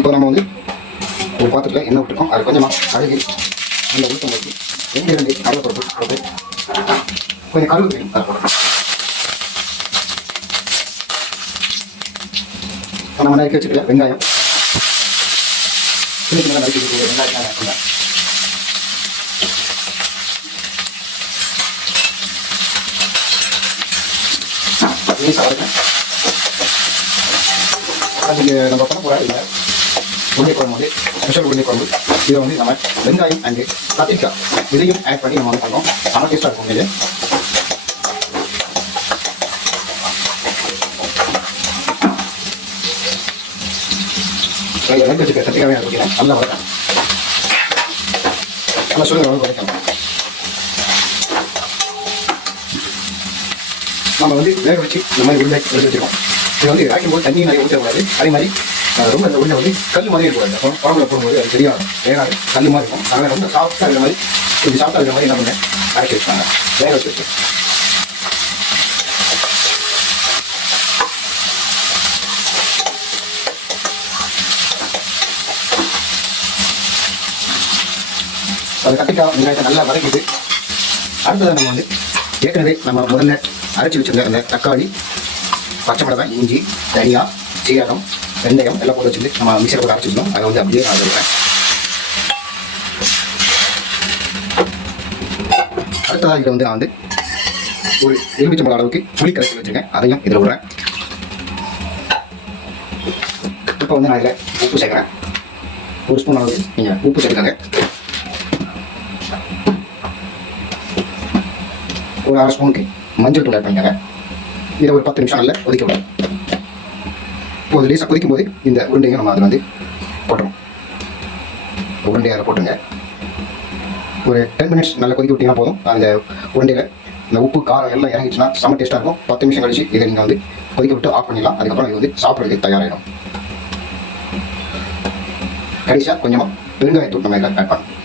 இப்போ நம்ம வந்து ஒரு பாத்திரத்தில் எண்ணெய் விட்டுருக்கோம். அது கொஞ்சமாக அழகு அந்த உளுத்தம் வச்சு 2 கடலைப்பருப்பு போட்டு கொஞ்சம் கருவேப்பிலை அதை போடணும். நம்ம நறுக்கி வச்சுக்கிற வெங்காயம் சின்ன சின்னதாக நறுக்கி வச்சுக்கிற வெங்காயம் வச்சுக்கலாம். அதுக்கு நம்ம பண்ண போகிற இல்லை உருளை குழம்பு வந்து ஸ்பெஷல் உருளை குழம்பு. இதை வந்து நம்ம வெங்காயம் அண்டு கத்திரிக்காய் இதையும் ஆட் பண்ணி நம்ம வந்து பண்ணோம். செம்ம டேஸ்ட்டாக இருக்கும். இது எனக்கு வச்சுக்க கத்திரிக்காய் வைக்கலாம். நல்லா வளர்க்கலாம். நல்லா சுடுங்க வளர்க்கலாம். நம்ம வந்து வேக வச்சு இந்த மாதிரி உருளை எடுத்து வச்சுருக்கோம். இது வந்து வைக்கும் போது தண்ணி நிறைய ஊற்றக்கூடாது. அதே மாதிரி ரொம்ப அந்த உருளை வந்து கல் மாதிரி இருக்கக்கூடாது. அப்புறம் குழம்புல போடும்போது அது தெரியாது, வேகாது, கல் மாதிரி இருக்கும். அதனால் ரொம்ப சாஃப்டாக இருக்கிற மாதிரி கொஞ்சம் சாஃப்டாக இருக்கிற மாதிரி என்ன பண்ணேன் அரைச்சி வச்சுக்காங்க. வேக வச்சு அது கத்திரிக்காய் வெங்காயத்தை நல்லா வதக்கிட்டு அடுத்ததாக நம்ம வந்து ஏற்கனவே நம்ம முதல்ல அரைச்சி வச்சுருந்த அந்த தக்காளி, பச்சை மிளகாய், இஞ்சி, தனியா, சீரகம், வெந்தயம் எல்லாம் போட்டு வச்சுட்டு நம்ம மிக்சரை போட்டு அரைச்சிக்கணும். அதை வந்து அப்படியே நான் விடுறேன். அடுத்ததாக இதில் வந்து நான் வந்து ஒரு எலுமிச்சம்பழம் அளவுக்கு புளி கரைச்சி வச்சுருக்கேன். அதையும் இதில் விடுறேன். இப்போ வந்து நான் இதில் உப்பு சேர்க்குறேன். 1 ஸ்பூன் அளவுக்கு நீங்கள் உப்பு சேர்த்துக்காங்க. ஒரு 1/2 ஸ்பூனுக்கு மஞ்சள் தூள் ஆட் பண்ணிக்காங்க. இதை ஒரு 10 நிமிஷம் நல்லா கொதிக்க விடும். இப்போ லேசாக கொதிக்கும் போது இந்த உருண்டையை நம்ம அதில் வந்து போட்டுருவோம். உருண்டையை அதில் போட்டுருங்க. ஒரு 10 மினிட்ஸ் நல்லா கொதிக்க விட்டிங்கன்னா போதும். அந்த உருண்டையில் இந்த உப்பு காரம் எல்லாம் இறங்கிச்சுன்னா செம்ம டேஸ்ட்டாக இருக்கும். 10 நிமிஷம் கழிச்சு இதை நீங்கள் வந்து கொதிக்க விட்டு ஆஃப் பண்ணிடலாம். அதுக்கப்புறம் இது வந்து சாப்பிட்றதுக்கு தயாராகிடும். கடைசியாக கொஞ்சமாக பெருங்காயத்தூள் நம்ம இதில் ஆட் பண்ணணும்.